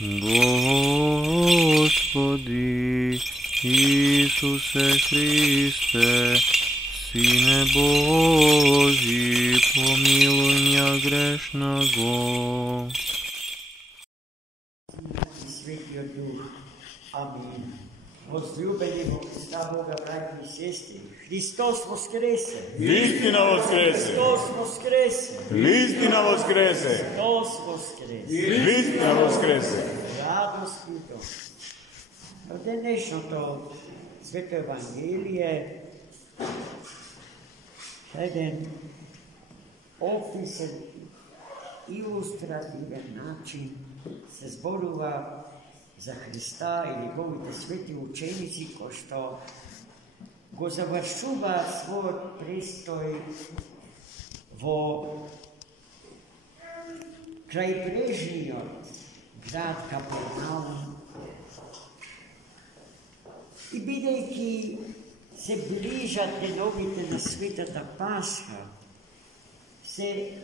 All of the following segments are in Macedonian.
Господи Исусе Христе, Сине Божий, помилуй меня грешного. Svetio Duh. Amin. Возлюбени во Христа Бога, братья и сестры, Христос воскресе! Истина воскресе! Христос воскресе! Истина воскресе! Христос воскресе! Истина воскресе! Радост и то. В днешното Свето Евангелие един описен, илустративен начин се зборува за Христа и неговите свети ученици, кои што го завршува својот престој во крајбрежниот град Капернаум. И бидејќи се ближат деновите на Светата Пасха, се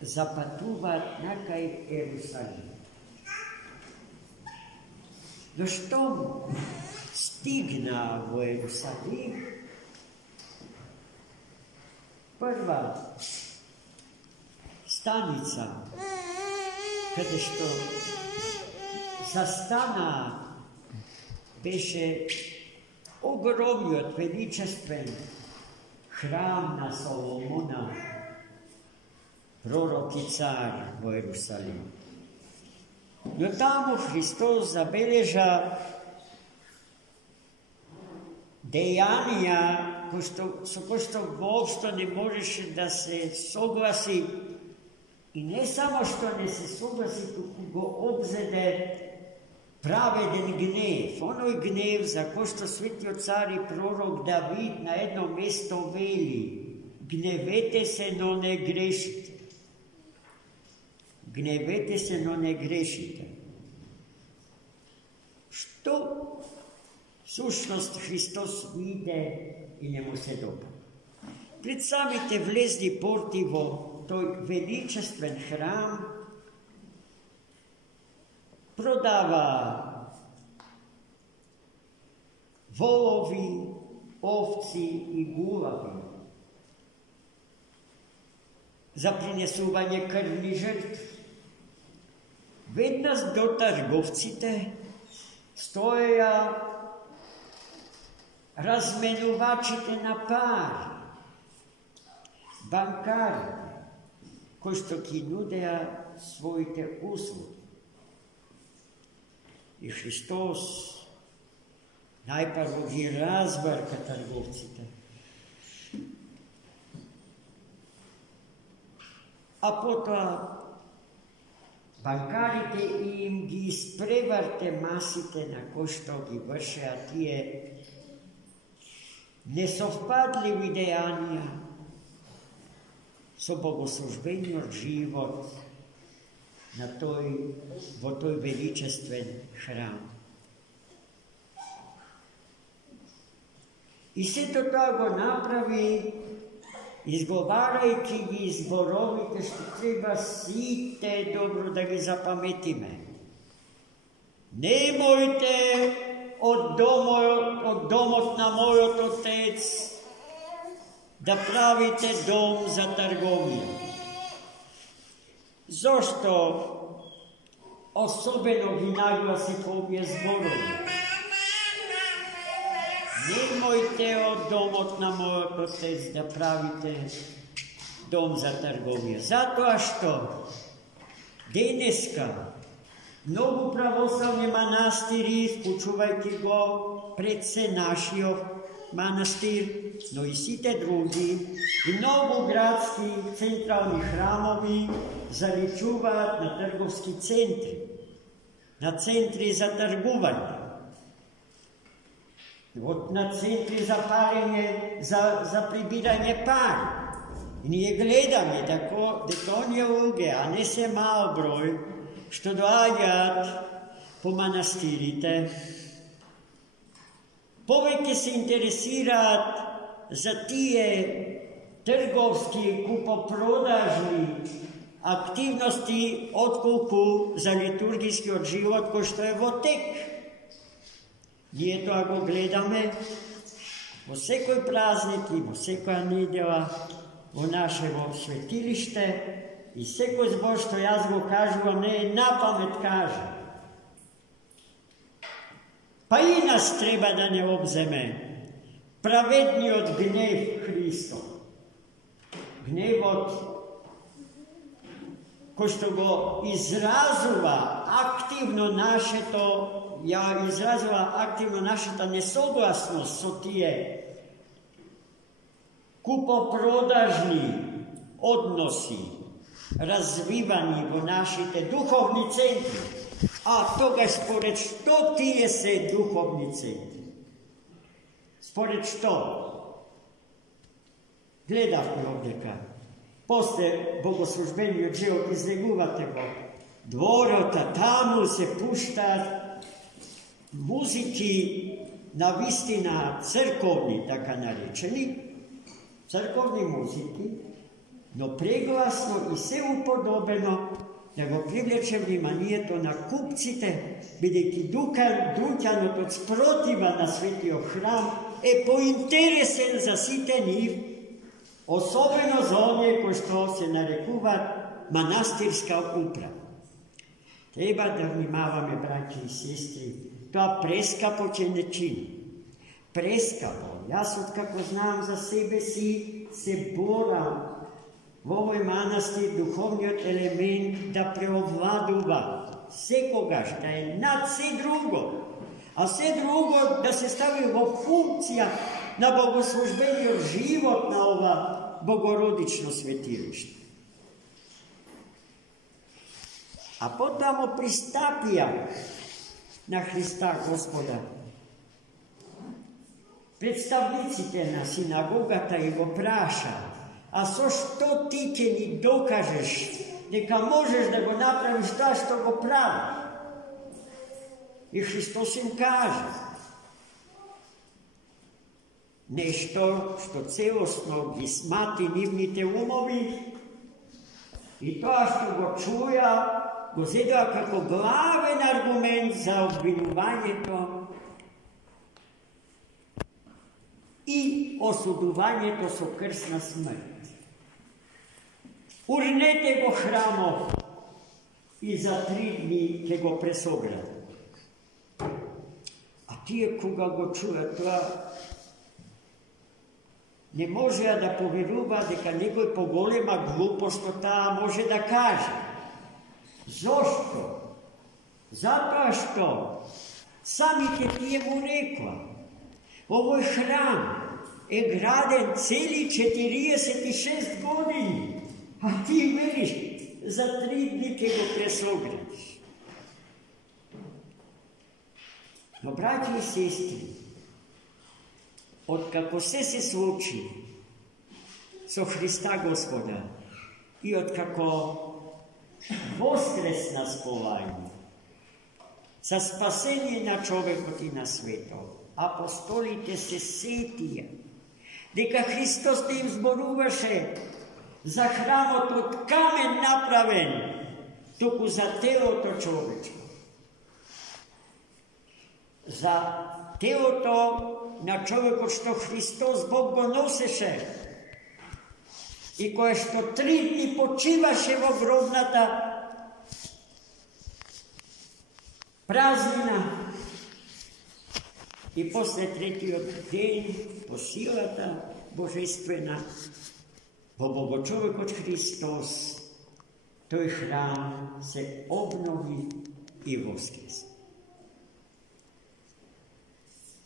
запатуваат накај Ерусалим. Но штом стигна во Ерусалим, прва станица, каде што застана, беше огромниот величествен храм на Соломона, пророк и цар во Ерусалим. Но таму Христос забележа дејанија со кои што воопшто не можеше да се согласи, и не само што не се согласи, туку го обзеде праведен гнев, оној гнев за кој што светиот цар и пророк Давид на едно место вели: гневете се, но не грешите. Гневете се, но не грешите. Што сушност Христос виде и не му се допадна. Пред самите влезли порти во тој величествен храм, продава волови, овци и гулави за принесување крвни жртви. Веднаш до трговците стоеја разменувачите на пари, банкарите, кои што ги нудеа своите услуги. И Христос најпрво ги разбрка трговците, а потоа банкарите им ги испреварте масите на кои што ги вршеа тие несовпадливи дејанија со богослужбениот живот во тој величествен храм. И сето тоа го направи изговарајќи ги зборовите што треба сите добро да ги запаметиме. Немојте од домот на мојот отец да правите дом за трговија. Зошто особено ги нагласи по овие зборови? Немојте од домот на мојот отец да правите дом за трговија. Затоа што денеска многу православни манастири, вклучувајќи го пред се нашиот манастир, но и сите други, и многу градски централни храмови заличуваат на трговски центри, на центри за тргување, на центри за парење, за прибирање пари. И ние гледаме дека оние луѓе, а не се мал број, што доаѓаат по манастирите, повеќе се интересираат за тие трговски купопродажни aktivnosti odkupу za liturgijski od život, ko što je votek. Nije to, ako gledame, vo sekoj praznik i vo sekoja nedjela, vo naševo svetilište i sekoj zbožstvo jazgo kažu, a ne na pamet kaže. Pa i nas treba da ne obzeme, pravedni od gnev Hristov. Gnev od, ko što go izrazuva aktivno naše to, izrazila aktivno naša ta nesoglasnost so tije kupoprodažni odnosi razvivani vo našite duhovni centri. A toga spored što tije se duhovni centri? Spored što? Gledavte ovdjeka. Posle bogoslužbenju odžeo izleguvate go. Dvorota, tamo se pušta muziki na vistina crkovni, taka narečeni, crkovni muziki, no preglasno i sve upodobeno, da go privlečem njima, nije to na kupcite, bideki Dukjan od sprotiva na svetio hram, po interesen za site njih, osobeno za onje ko što se narekuva manastirska uprava. Treba da vnimavame, braći i sestri, to preskapo će ne čini. Preskapo. Ja sad kako znam za sebe si se boram v ovoj manastir duhovni element da preovladuva sekoga šta je nad sve drugo. A sve drugo da se stavi vo funkcija na bogoslužbenju životna ova bogorodično svetilište. A potamo pristapija na Hrista Gospoda. Predstavnicite na sinagogata i go praša, a so što ti ke ni dokažeš, neka možeš da go napraviš ta što go pravi. I Hristos im kaže nešto što celostno gi smati nivnite umovi i to što go čuja, go zeda kako glaven argument za obvinuvanje to i osuduvanje to so krsna smrt. Urnete go hramo i za 3 dni ke go presograde. A tije koga go čuje, to ne može da poveruva deka nekoj pogolema glupost ta može da kaže. Zašto? Zato što samite tije mu rekla, ovoj hram je graden celi 46 godini, a ti veliš za 3 dni ke go presograš. No, braći i sestri, otkako se sluči so Hrista Gospoda i otkako voskresna spolajnja za spasenje na čovekot i na sveto, apostolite se setija, deka Hristos te im zboruvaše za hramot od kamen napraven, toku za telo to čovečko. Za telo to na čovjeku što Hristos Bog go noseše i koje što 3 dni počivaše vo grobnata praznina i posle 3. den posilata božestvena vo Bogočovekot Hristos, toj hram se obnovi i voskresne.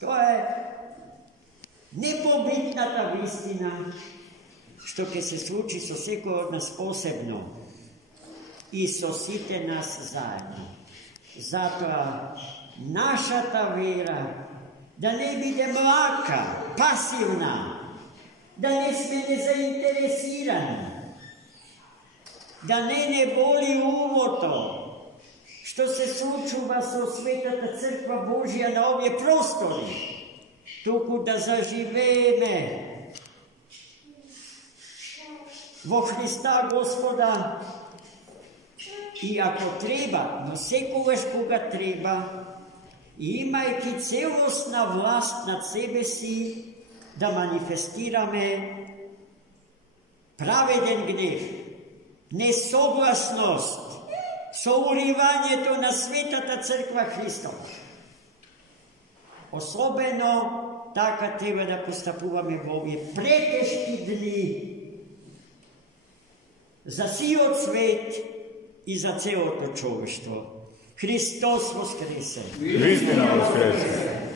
To je nepobitna ta istina, što ke se sluči so seko od nas posebno i so site nas zajedno. Zato naša ta vera, da ne bide mlaka, pasivna, da ne sme nezainteresirana, da ne boli umoto, što se slučuva so svetata crkva Božja na ovje prostori, toku da zaživeme vo Hrista Gospoda i ako treba, no sekuješ koga treba, i imajki celostna vlast nad sebe si, da manifestirame praveden gnev, nesoglasnost, sourivanje to na svetata crkva Hristova. Особено така треба да постапуваме во овие претешки дни за сиот свет и за целото човештво. Христос воскресе! Христина воскресе!